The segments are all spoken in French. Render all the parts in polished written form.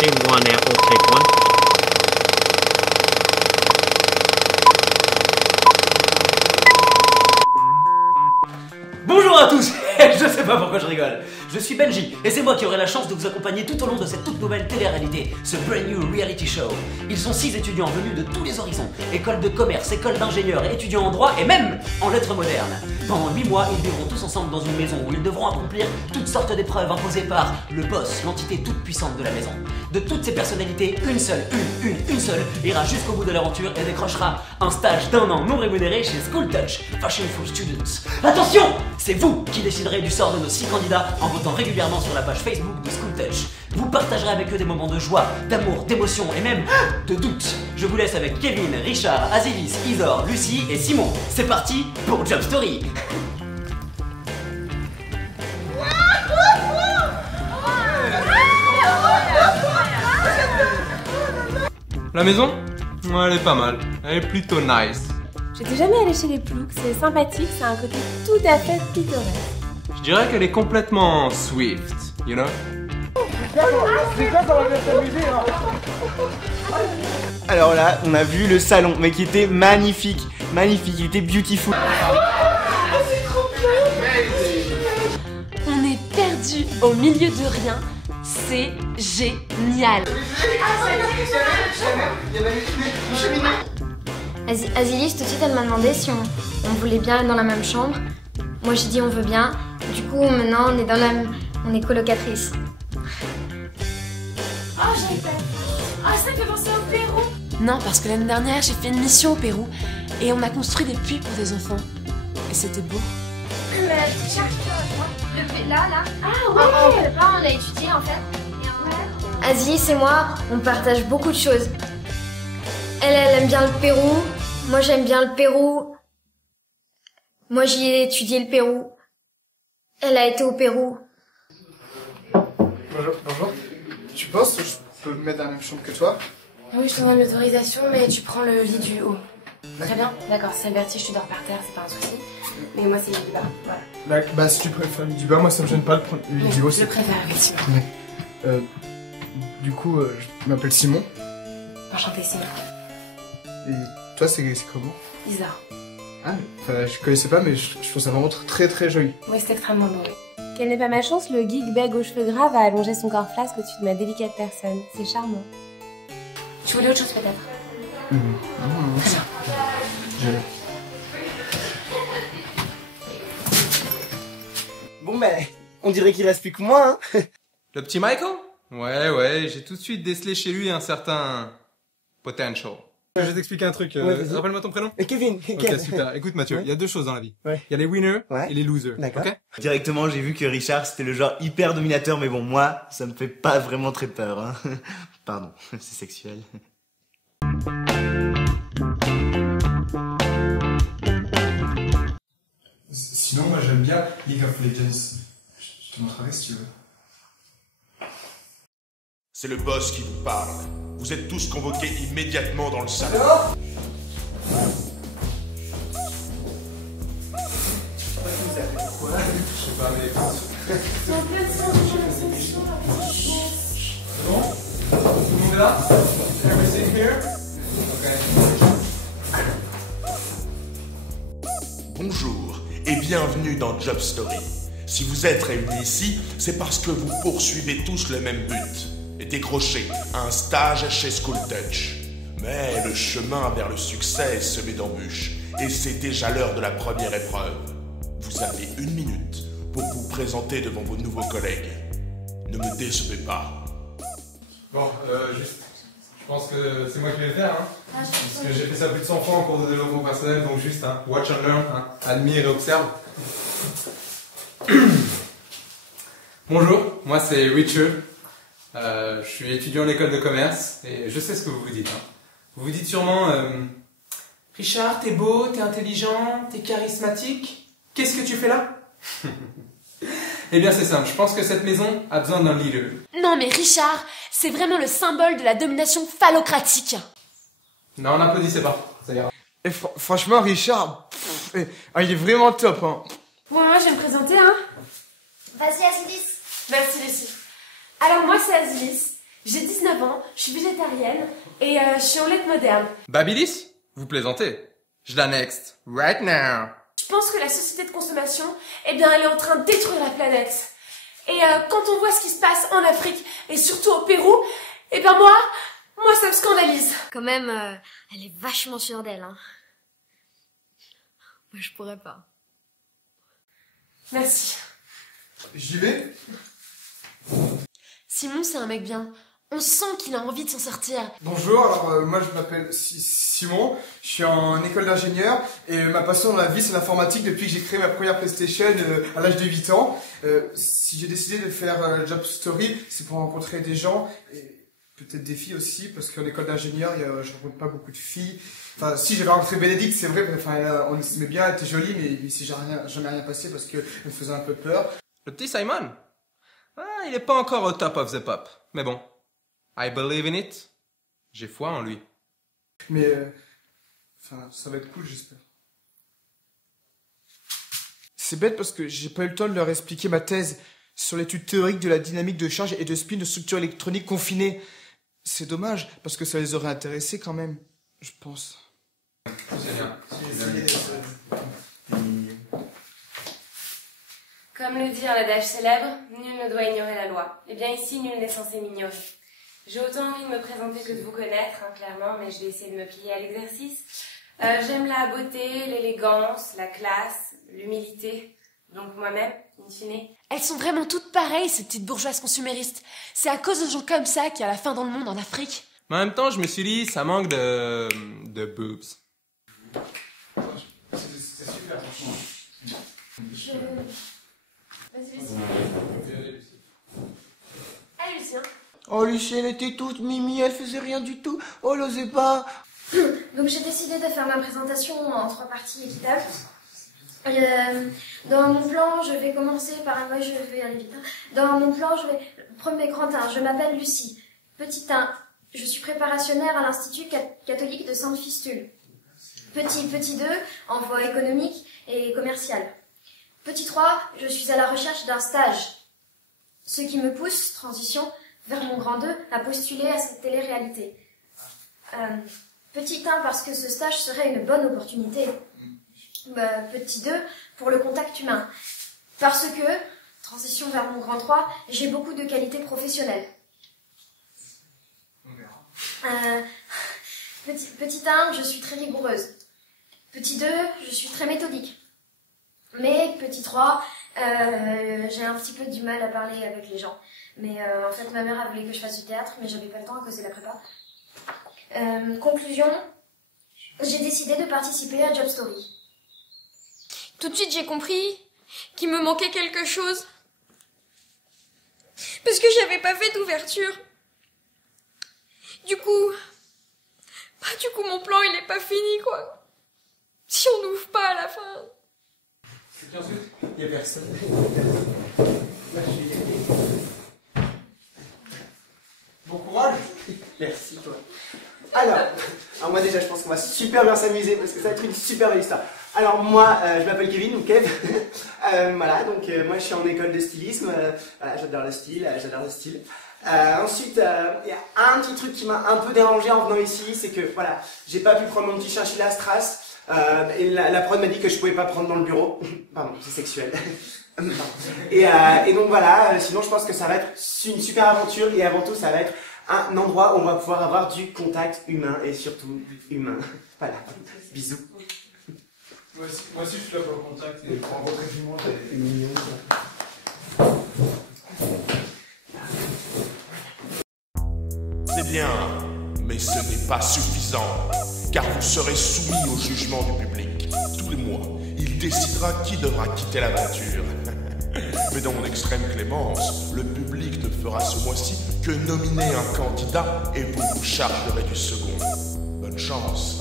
Scene 1, Apple, take 1. Bonjour à tous. Je sais pas pourquoi je rigole. Je suis Benji et c'est moi qui aurai la chance de vous accompagner tout au long de cette toute nouvelle télé-réalité, ce brand new reality show. Ils sont 6 étudiants venus de tous les horizons, école de commerce, école d'ingénieurs, étudiants en droit et même en lettres modernes. Pendant 8 mois, ils vivront tous ensemble dans une maison où ils devront accomplir toutes sortes d'épreuves imposées par le boss, l'entité toute puissante de la maison. De toutes ces personnalités, une seule ira jusqu'au bout de l'aventure et décrochera un stage d'1 an non rémunéré chez School Touch, Fashion for Students. Attention, c'est vous qui déciderez du sort de nos 6 candidats en votant régulièrement sur la page Facebook de School Touch. Vous partagerez avec eux des moments de joie, d'amour, d'émotion et même de doute. Je vous laisse avec Kevin, Richard, Azilis, Isor, Lucie et Simon. C'est parti pour Job Story. La maison? Ouais, elle est pas mal. Elle est plutôt nice. J'étais jamais allée chez les Ploucs, c'est sympathique, c'est un côté tout à fait pittoresque. Je dirais qu'elle est complètement Swift, you know? Alors là, on a vu le salon, mais qui était magnifique, il était beautiful. On est perdu au milieu de rien, c'est génial. Azilis, tout de suite, elle m'a demandé si on voulait bien être dans la même chambre. Moi, j'ai dit on veut bien. Du coup, maintenant, on est colocatrices. Oh, j'ai peur. Oh, ça me fait penser au Pérou. Non, parce que l'année dernière, j'ai fait une mission au Pérou et on a construit des puits pour des enfants. Et c'était beau. Là. Ah ouais. On a étudié, en fait. Azilis et moi, on partage beaucoup de choses. Elle aime bien le Pérou. Moi, j'aime bien le Pérou. Moi, j'y ai étudié le Pérou. Elle a été au Pérou. Bonjour. Tu penses que je peux me mettre dans la même chambre que toi? Oui, je te donne l'autorisation, mais tu prends le lit du haut. Très bien, d'accord. Si c'est le vertige, tu dors par terre, c'est pas un souci. Mais moi, c'est le lit du bas. Voilà. Bah, si tu préfères le lit du bas, moi ça me gêne pas de prendre le lit du haut. Je le préfère, effectivement. Ouais. Du coup, je m'appelle Simon. Enchanté, Simon. Et toi, c'est comment? Isa. Ah, enfin, je connaissais pas, mais je trouve ça vraiment très très joli. Oui, c'est extrêmement beau. Quelle n'est pas ma chance, le geek bègue aux cheveux gras va allonger son corps flasque au-dessus de ma délicate personne. C'est charmant. Tu voulais autre chose, peut-être? Très bien. Bon ben, on dirait qu'il reste plus que moi, hein. Le petit Michael? Ouais, j'ai tout de suite décelé chez lui un certain potential. Je vais t'expliquer un truc. Rappelle-moi ton prénom. Kevin. Ok, super. Écoute Mathieu, il y a deux choses dans la vie. Ouais. Il y a les winners Ouais. et les losers. D'accord. Ok. Directement, j'ai vu que Richard, c'était le genre hyper dominateur, mais bon, moi, ça me fait pas vraiment très peur, hein. Pardon, c'est sexuel. Sinon, moi j'aime bien League of Legends. Je te montrerai si tu veux. C'est le boss qui vous parle. Vous êtes tous convoqués immédiatement dans le salon. Je sais pas, mais... Bon, tout le monde est là? Everything here? Bonjour et bienvenue dans Job Story. Si vous êtes réunis ici, c'est parce que vous poursuivez tous le même but. Et décrocher un stage chez School Touch. Mais le chemin vers le succès est semé d'embûches. Et c'est déjà l'heure de la première épreuve. Vous avez 1 minute pour vous présenter devant vos nouveaux collègues. Ne me décevez pas. Bon, juste, je pense que c'est moi qui vais le faire, hein. Parce que j'ai fait ça plus de 100 fois en cours de développement personnel, donc juste, hein, watch and learn, hein, admire et observe. Bonjour, moi c'est Richard. Je suis étudiant en école de commerce et je sais ce que vous vous dites. Hein. Vous vous dites sûrement Richard, t'es beau, t'es intelligent, t'es charismatique. Qu'est-ce que tu fais là? Eh bien c'est simple, je pense que cette maison a besoin d'un leader. Non mais Richard, c'est vraiment le symbole de la domination phallocratique. Non, n'applaudissez pas, ça ira. Et franchement, Richard, il est vraiment top, hein. Bon, moi je vais me présenter, hein. Vas-y, Azilis. Merci Lucie. Alors moi c'est Azilis J'ai 19 ans, je suis végétarienne et je suis en lettres modernes. Babilis? Vous plaisantez? Je la next. Right now. Je pense que la société de consommation, eh bien, elle est en train de détruire la planète. Et quand on voit ce qui se passe en Afrique et surtout au Pérou, eh bien moi, ça me scandalise. Quand même, elle est vachement sûre d'elle, hein. Moi, je pourrais pas. Merci. J'y vais? Simon, c'est un mec bien. On sent qu'il a envie de s'en sortir. Bonjour, alors moi je m'appelle Simon, je suis en école d'ingénieur et ma passion dans la vie c'est l'informatique depuis que j'ai créé ma première PlayStation à l'âge de 8 ans. Si j'ai décidé de faire Job Story, c'est pour rencontrer des gens et peut-être des filles aussi parce qu'en école d'ingénieur je rencontre pas beaucoup de filles. Enfin si j'avais rencontré Bénédicte c'est vrai, on s'aimait bien, elle était jolie mais ici jamais rien passé parce qu'elle me faisait un peu peur. Le petit Simon? Ah, il est pas encore au top of the pop. Mais bon. I believe in it. J'ai foi en lui. Mais, ça va être cool, j'espère. C'est bête parce que j'ai pas eu le temps de leur expliquer ma thèse sur l'étude théorique de la dynamique de charge et de spin de structures électroniques confinées. C'est dommage, parce que ça les aurait intéressés quand même, je pense. C'est bien. Comme le dit un adage célèbre, nul ne doit ignorer la loi. Eh bien ici, nul n'est censé m'ignorer. J'ai autant envie de me présenter que de vous connaître, hein, clairement, mais je vais essayer de me plier à l'exercice. J'aime la beauté, l'élégance, la classe, l'humilité. Donc moi-même, in fine. Elles sont vraiment toutes pareilles, ces petites bourgeoises consuméristes. C'est à cause de gens comme ça qu'il y a la faim dans le monde en Afrique. Mais en même temps, je me suis dit, ça manque de boobs. C'est super, franchement. Vas-y, Lucie. Allez, Lucien. Oh, Lucie, elle était toute mimi, elle faisait rien du tout. Oh, elle osait pas. Donc j'ai décidé de faire ma présentation en 3 parties équitables. Dans mon plan, je vais commencer par... Moi, je vais aller vite. Dans mon plan, premier grand 1, je m'appelle Lucie. Petit 1, je suis préparationnaire à l'Institut catholique de Sainte-Fistule. Petit 2, en voie économique et commerciale. Petit 3, je suis à la recherche d'un stage. Ce qui me pousse, transition, vers mon grand 2, à postuler à cette télé-réalité. Petit 1, parce que ce stage serait une bonne opportunité. Petit 2, pour le contact humain. Parce que, transition vers mon grand 3, j'ai beaucoup de qualités professionnelles. Petit 1, je suis très rigoureuse. Petit 2, je suis très méthodique. Mais petit 3, j'ai un petit peu du mal à parler avec les gens. Mais en fait, ma mère a voulu que je fasse du théâtre, mais j'avais pas le temps à cause de la prépa. Conclusion, j'ai décidé de participer à Job Story. Tout de suite, j'ai compris qu'il me manquait quelque chose. Parce que j'avais pas fait d'ouverture. Du coup, mon plan, il est pas fini, quoi. Si on n'ouvre pas à la fin. Il y a personne. Bon courage. Merci, toi. Alors moi déjà, je pense qu'on va super bien s'amuser parce que ça va être une super belle histoire. Alors moi, je m'appelle Kevin ou Kev. Voilà, donc moi je suis en école de stylisme. Voilà, j'adore le style, ensuite, il y a un petit truc qui m'a un peu dérangé en venant ici, c'est que voilà, j'ai pas pu prendre mon petit chinchilla Strass. Et la prod m'a dit que je pouvais pas prendre dans le bureau. Pardon, c'est sexuel. Et donc voilà, sinon je pense que ça va être une super aventure et avant tout ça va être un endroit où on va pouvoir avoir du contact humain et surtout humain. Voilà, bisous. Moi aussi je suis là pour le contact et pour rencontrer du monde. C'est mignon. C'est bien, mais ce n'est pas suffisant, car vous serez soumis au jugement du public. Tous les mois, il décidera qui devra quitter l'aventure. Mais dans mon extrême clémence, le public ne fera ce mois-ci que nominer un candidat et vous vous chargerez du second. Bonne chance.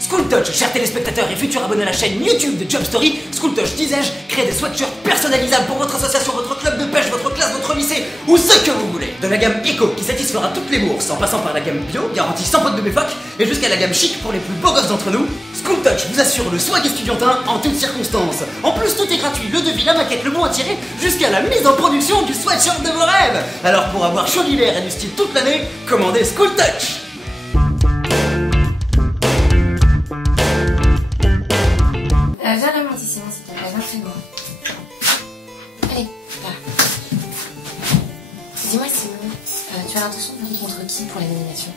Schooltouch, chers téléspectateurs et futurs abonnés à la chaîne YouTube de Job Story, Schooltouch, disais-je, crée des sweatshirts personnalisables pour votre association, votre club de pêche, votre classe, votre lycée ou ce que vous voulez. De la gamme Eco qui satisfera toutes les bourses, en passant par la gamme Bio, garantie sans faute de méfac, et jusqu'à la gamme Chic pour les plus beaux gosses d'entre nous, School Touch vous assure le swag estudiantin en toutes circonstances. En plus, tout est gratuit, le devis, la maquette, le bon à tirer, jusqu'à la mise en production du sweatshirt de vos rêves. Alors pour avoir chaud l'hiver et du style toute l'année, commandez School Touch. Viens la monter, Simon, s'il te plaît, viens chez moi. Allez, là. Dis-moi, Simon, tu as l'intention de voter contre qui pour les nominations?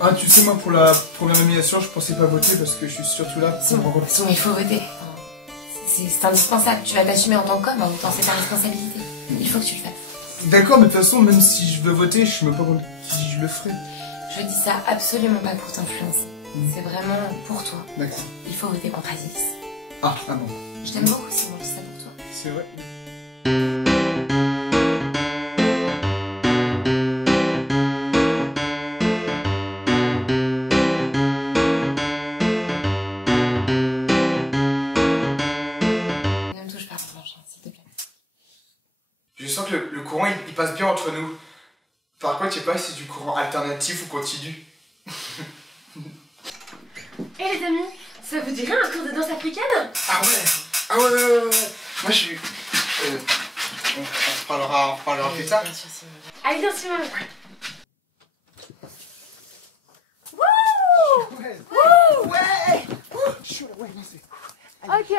Ah, tu sais, moi, pour la première nomination, je pensais pas voter parce que je suis surtout là pour me rendre. Simon, il faut voter. C'est indispensable. Tu vas t'assumer en tant qu'homme, en même temps, c'est ta responsabilité. Il faut que tu le fasses. D'accord, mais de toute façon, même si je veux voter, je sais même pas contre qui je le ferai. Je dis ça absolument pas pour t'influencer. C'est vraiment pour toi. D'accord. Il faut voter contre Azilis. Ah bon. Je t'aime beaucoup, Simon, je dis ça pour toi. C'est vrai. Ne me touche pas, Blanche, s'il te plaît. Je sens que le courant, il passe bien entre nous. Par contre, je sais pas si c'est du courant alternatif ou continu. Et les amis, ça vous dirait un cours de danse africaine? Ah ouais. Moi, je suis... on reparlera plus tard. Bien sûr, Simon. Allez, viens, Simon. Ok.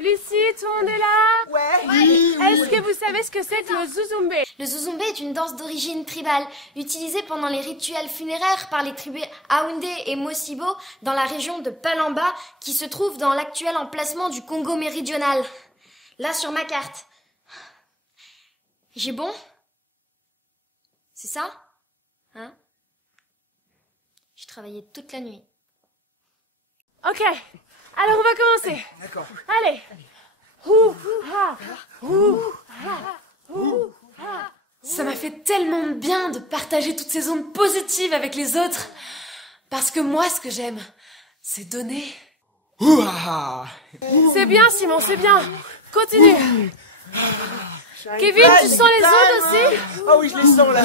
Lucie, tout le monde est là? Ouais. Est-ce que vous savez ce que c'est que le zuzumbe? Le zuzumbe est une danse d'origine tribale, utilisée pendant les rituels funéraires par les tribus Aoundé et Mosibo dans la région de Palamba, qui se trouve dans l'actuel emplacement du Congo méridional. Là, sur ma carte. J'ai bon? C'est ça? Hein? J'ai travaillé toute la nuit. Ok. Alors, on va commencer. D'accord. Allez. Ouh, ha, ouh, ha, ouh, ha. Ça m'a fait tellement de bien de partager toutes ces ondes positives avec les autres. Parce que moi, ce que j'aime, c'est donner. C'est bien, Simon, c'est bien. Continue. Kevin, tu sens les ondes aussi? Ah oui, je les sens là.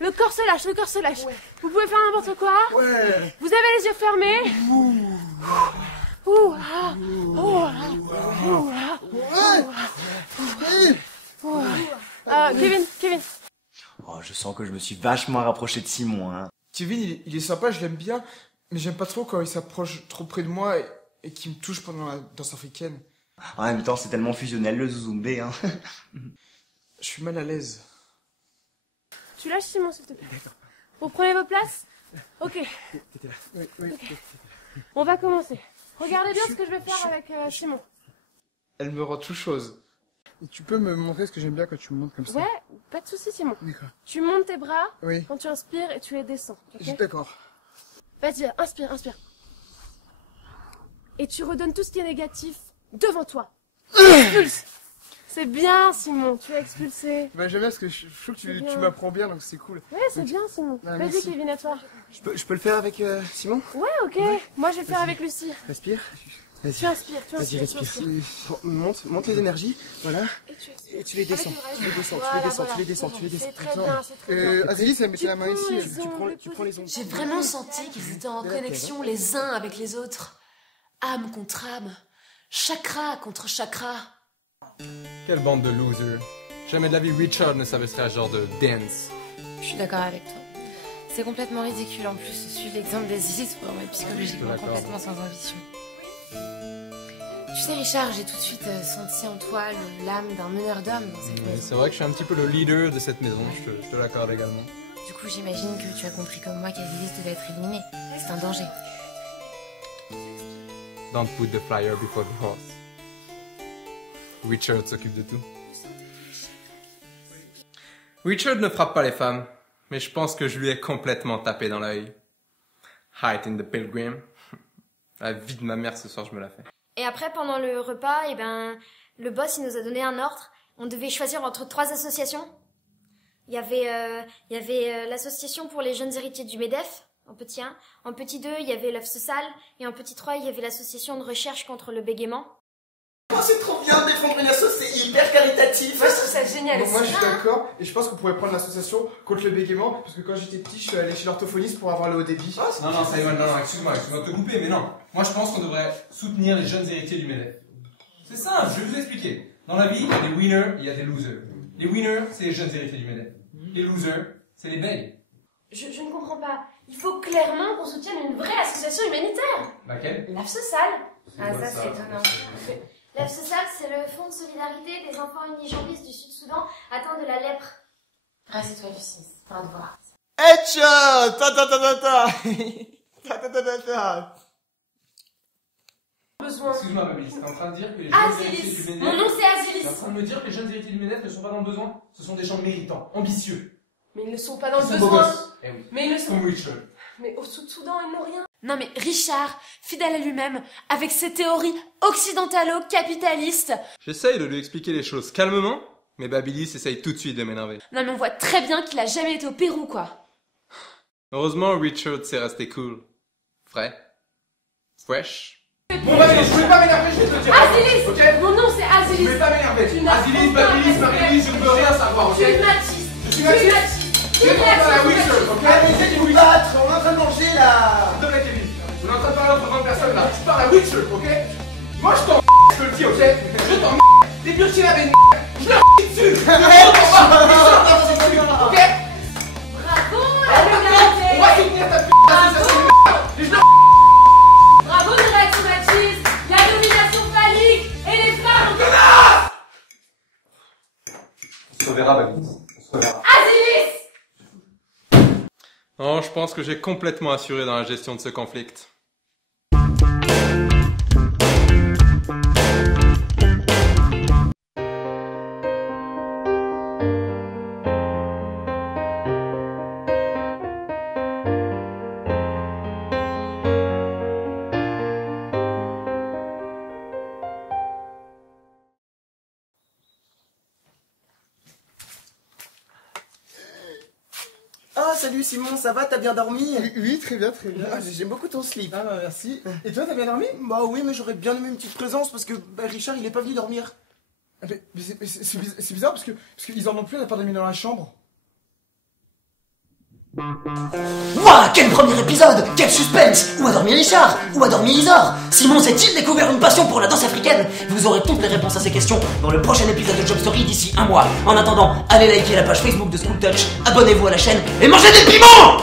Le corps se lâche, le corps se lâche. Vous pouvez faire n'importe quoi. Ouais. Vous avez les yeux fermés. Ouh, ah, ouh, ah, ouh, ah, ouh. Kevin. Oh, je sens que je me suis vachement rapproché de Simon, hein. Kevin, il est sympa, je l'aime bien, mais j'aime pas trop quand il s'approche trop près de moi et qu'il me touche pendant la danse africaine. En même temps, c'est tellement fusionnel le zuzumbe, hein. Je suis mal à l'aise. Tu lâches Simon, s'il te plaît. Vous prenez vos places? Ok. T'étais là. Oui. Ok. On va commencer. Regardez bien ce que je vais faire avec Simon. Elle me rend tout chose. Et tu peux me montrer ce que j'aime bien quand tu me montres comme ça? Ouais, pas de soucis Simon. D'accord. Tu montes tes bras Oui. quand tu inspires et tu les descends. Ok. D'accord. Vas-y, inspire. Et tu redonnes tout ce qui est négatif devant toi. Expulse. C'est bien Simon, tu as expulsé. Bah j'aime bien parce que je trouve que tu m'apprends bien donc c'est cool. Ouais, c'est bien Simon. Ah, Vas-y merci. Kevin, à toi. Je peux le faire avec Simon? Ouais, ok. Moi je vais le faire avec Lucie. Respire. Tu inspires. Vas-y, respire. Monte les énergies, voilà. Et tu les descends. Tu les descends. C'est très bien, c'est très bien. Azilis, elle mettait la main prends ici. les Tu prends les ondes. J'ai vraiment senti qu'ils étaient en connexion les uns avec les autres. Âme contre âme. Chakra contre chakra. Quelle bande de losers. Jamais de la vie Richard ne savait faire ce genre de dance. Je suis d'accord avec toi. C'est complètement ridicule en plus de suivre l'exemple d'Azilis pour être psychologiquement D'accord. complètement sans ambition. Tu sais Richard, j'ai tout de suite senti en toi l'âme d'un meneur d'hommes dans cette Mais maison. c'est vrai que je suis un petit peu le leader de cette maison, je te l'accorde également. Du coup j'imagine que tu as compris comme moi qu'Azilis devait être éliminée. C'est un danger. Don't put the fire before the horse. Richard s'occupe de tout. Richard ne frappe pas les femmes, mais je pense que je lui ai complètement tapé dans l'œil. Hide in the Pilgrim. La vie de ma mère ce soir, je me la fais. Et après, pendant le repas, le boss, il nous a donné un ordre. On devait choisir entre 3 associations. Il y avait l'association pour les jeunes héritiers du MEDEF, en petit 1. En petit 2, il y avait l'œuf social. Et en petit 3, il y avait l'association de recherche contre le bégaiement. Oh, c'est trop bien de défendre une asso, c'est hyper caritatif. Moi, je trouve ça génial. Donc moi je suis d'accord et je pense qu'on pourrait prendre l'association contre le bégaiement parce que quand j'étais petit je suis allé chez l'orthophoniste pour avoir le haut débit. Non, Simon, non, excuse-moi de te couper, mais non. Moi je pense qu'on devrait soutenir les jeunes héritiers du MEDEF. C'est simple, je vais vous expliquer. Dans la vie, il y a des winners et il y a des losers. Les winners, c'est les jeunes héritiers du MEDEF. Les losers, c'est les bègues. Je ne comprends pas. Il faut clairement qu'on soutienne une vraie association humanitaire. Laquelle? L'AFSOSAL. Ah, ça c'est étonnant. L'AFSOSAL, c'est le fonds de solidarité des enfants unijambistes du Sud-Soudan atteints de la lèpre. Rassieds-toi, Lucie, c'est un devoir. Headshot! Besoin. Excuse-moi, Babyliss, t'es en train de dire que les jeunes héritiers du Azilis. MEDEF... Mon nom c'est T'es en Azilis. train de me dire que les jeunes héritiers du MEDEF ne sont pas dans le besoin? Ce sont des gens méritants, ambitieux. Mais ils ne sont pas dans le Ils sont beaux besoin. gosses. Eh oui. Mais ils ne sont. Comme Richard. Mais au Sud-Soudan, ils n'ont rien. Non mais Richard, fidèle à lui-même, avec ses théories occidentalo-capitalistes. J'essaye de lui expliquer les choses calmement, mais Babyliss essaye tout de suite de m'énerver. Non mais on voit très bien qu'il a jamais été au Pérou, quoi. Heureusement, Richard s'est resté cool. Frais. Fresh. Bon bah je voulais pas m'énerver, je vais te le dire. Azilis. Ok. Mon nom c'est Je Azilis. vais pas m'énerver. Tu n'as Azilis, aucun Babyliss, respect. Marie-Lise, je ne veux rien savoir, ok? Tu es machiste. Je suis Tu es machiste. machiste. Tu es contre la Witcher, ok? Arrêtez de vous battre, on est en train de manger là. S'il te plaît, Kevin. On est en train de parler entre 20 personnes là. Je parle à Witcher, ok? Moi je t'en je te le dis, ok? Je t'en les biochis la veine, je leur dessus. Je t'en ok? Bravo On la humanité. va soutenir ta association et je leur Bravo le réaction machiste, la domination phallique et les femmes. On se reverra, Babyliss. On se reverra. Azilis. Non, je pense que j'ai complètement assuré dans la gestion de ce conflit. Oh, salut Simon, ça va? T'as bien dormi? Oui, très bien, très bien. Ah, j'aime beaucoup ton slip. Ah bah merci. Et toi, t'as bien dormi? Bah oui, mais j'aurais bien aimé une petite présence parce que Richard il est pas venu dormir. Ah, mais c'est bizarre parce qu'ils en ont plus, on n'a pas dormi dans la chambre. Ouah, quel premier épisode! Quel suspense! Où a dormi Richard? Où a dormi Isor? Simon s'est-il découvert une passion pour la danse africaine? Vous aurez toutes les réponses à ces questions dans le prochain épisode de Job Story d'ici un mois. En attendant, allez liker la page Facebook de School Touch, abonnez-vous à la chaîne et mangez des piments!